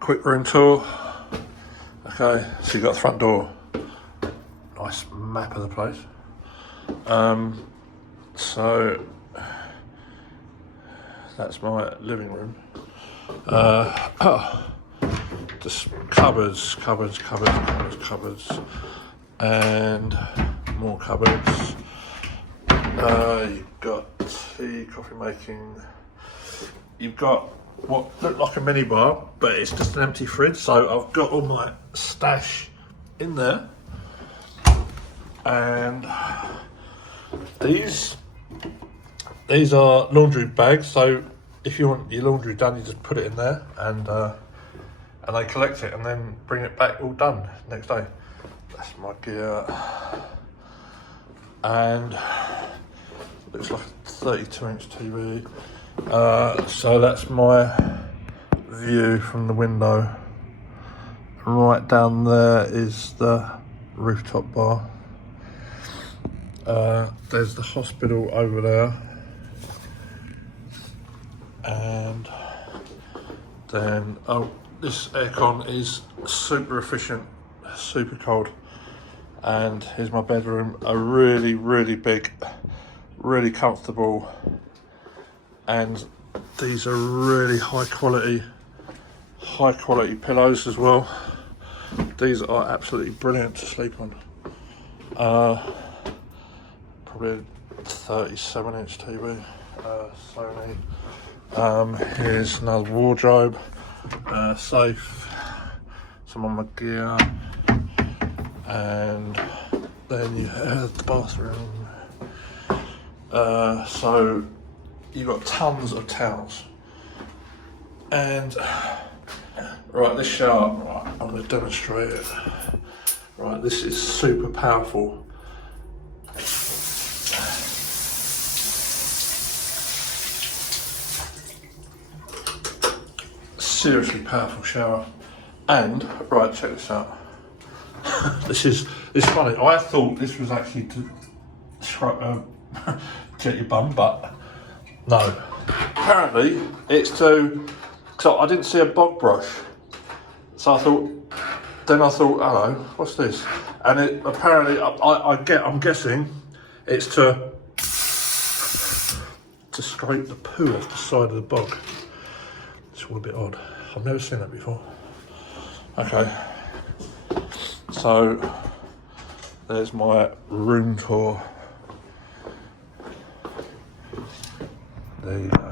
quick room tour. Okay, so you've got the front door. Nice map of the place. So that's my living room. Just cupboards, and more cupboards. You've got tea, coffee making. You've got what looked like a mini bar, but it's just an empty fridge. So I've got all my stash in there, and these are laundry bags. So if you want your laundry done, you just put it in there, and they collect it and then bring it back all done next day. That's my gear, and looks like a 32-inch TV. So that's my view from the window. Right down there is the rooftop bar. There's the hospital over there, and then this aircon is super efficient, super cold. And here's my bedroom, a really big, really comfortable, and these are really high quality pillows as well. These are absolutely brilliant to sleep on. Probably a 37-inch TV, Sony. Here's another wardrobe, safe, some of my gear, and then you have the bathroom. So you've got tons of towels, and right, this shower, right, I'm going to demonstrate it. Right, this is super powerful. Seriously powerful shower. And right, check this out. This is funny. I thought this was actually to get your bum, but no. Apparently it's to. So I didn't see a bog brush, so I thought. Then I thought, hello, what's this? And it apparently, I'm guessing, it's to scrape the poo off the side of the bog. It's all a bit odd. I've never seen that before. Okay, so there's my room tour. There you go.